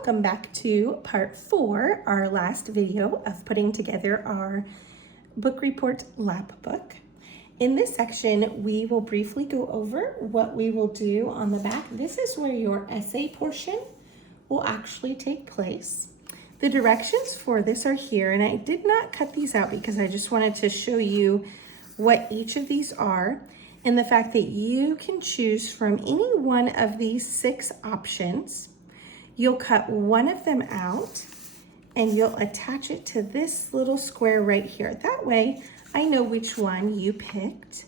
welcome back to part 4, our last video of putting together our book report Lapbook. In this section, we will briefly go over what we will do on the back. This is where your essay portion will actually take place. The directions for this are here, and I did not cut these out because I just wanted to show you what each of these are and the fact that you can choose from any one of these 6 options. You'll cut one of them out and you'll attach it to this little square right here. That way I know which one you picked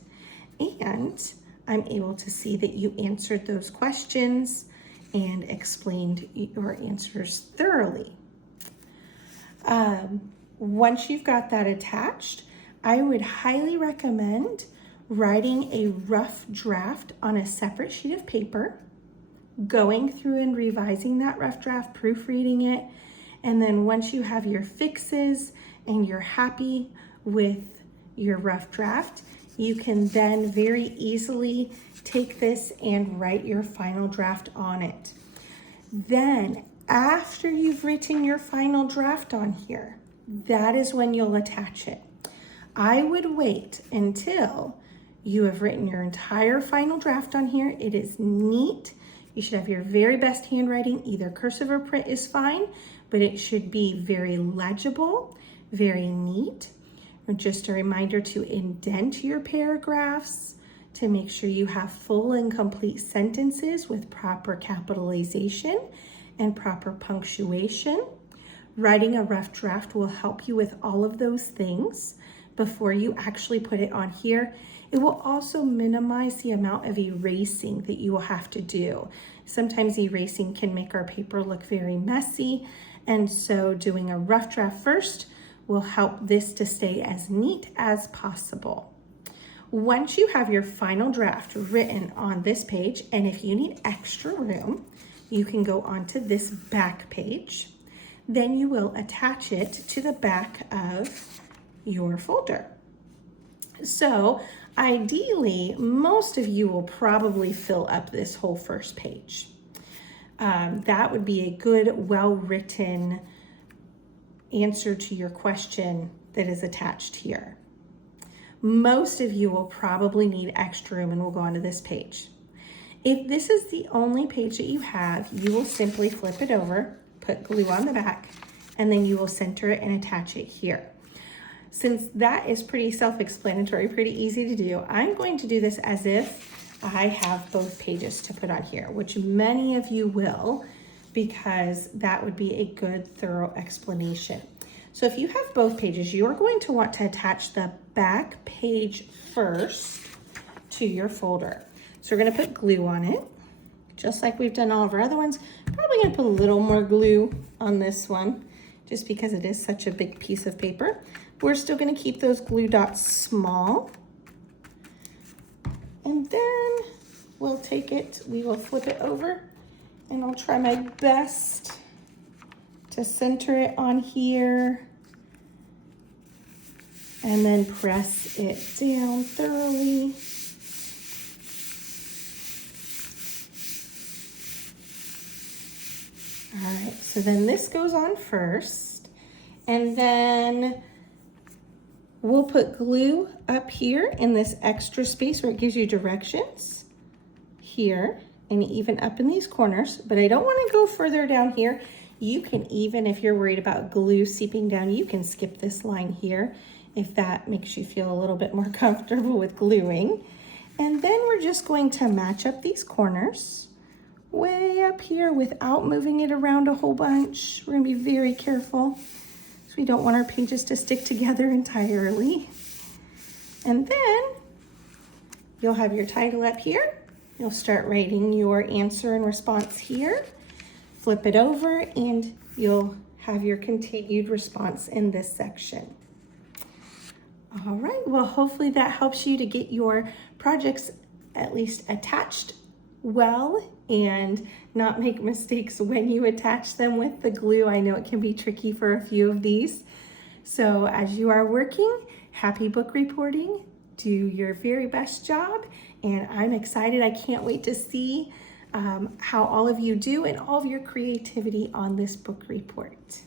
and I'm able to see that you answered those questions and explained your answers thoroughly. Once you've got that attached, I would highly recommend writing a rough draft on a separate sheet of paper, going through and revising that rough draft, proofreading it, and then once you have your fixes and you're happy with your rough draft, you can then very easily take this and write your final draft on it. Then, after you've written your final draft on here, that is when you'll attach it. I would wait until you have written your entire final draft on here. It is neat. You should have your very best handwriting. Either cursive or print is fine, but it should be very legible, very neat. Or just a reminder to indent your paragraphs to make sure you have full and complete sentences with proper capitalization and proper punctuation. Writing a rough draft will help you with all of those things before you actually put it on here. It will also minimize the amount of erasing that you will have to do. Sometimes erasing can make our paper look very messy, and so doing a rough draft first will help this to stay as neat as possible. Once you have your final draft written on this page, and if you need extra room, you can go onto this back page. Then you will attach it to the back of your folder. So ideally, most of you will probably fill up this whole first page. That would be a good, well-written answer to your question that is attached here. Most of you will probably need extra room and we'll go onto this page. If this is the only page that you have, you will simply flip it over, put glue on the back, and then you will center it and attach it here. Since that is pretty self-explanatory, pretty easy to do, I'm going to do this as if I have both pages to put on here, which many of you will, because that would be a good, thorough explanation. So if you have both pages, you are going to want to attach the back page first to your folder. So we're going to put glue on it, just like we've done all of our other ones. Probably going to put a little more glue on this one, just because it is such a big piece of paper. We're still going to keep those glue dots small. And then we'll take it, we will flip it over, and I'll try my best to center it on here and then press it down thoroughly. All right, so then this goes on first, and then we'll put glue up here in this extra space where it gives you directions here and even up in these corners, but I don't want to go further down here. You can even, if you're worried about glue seeping down, you can skip this line here if that makes you feel a little bit more comfortable with gluing. And then we're just going to match up these corners way up here without moving it around a whole bunch. We're gonna be very careful, so we don't want our pages to stick together entirely. And then you'll have your title up here. You'll start writing your answer and response here. Flip it over and you'll have your continued response in this section. All right, well, hopefully that helps you to get your projects at least attached well and not make mistakes when you attach them with the glue. I know it can be tricky for a few of these. So as you are working, happy book reporting, do your very best job, and I'm excited. I can't wait to see how all of you do and all of your creativity on this book report.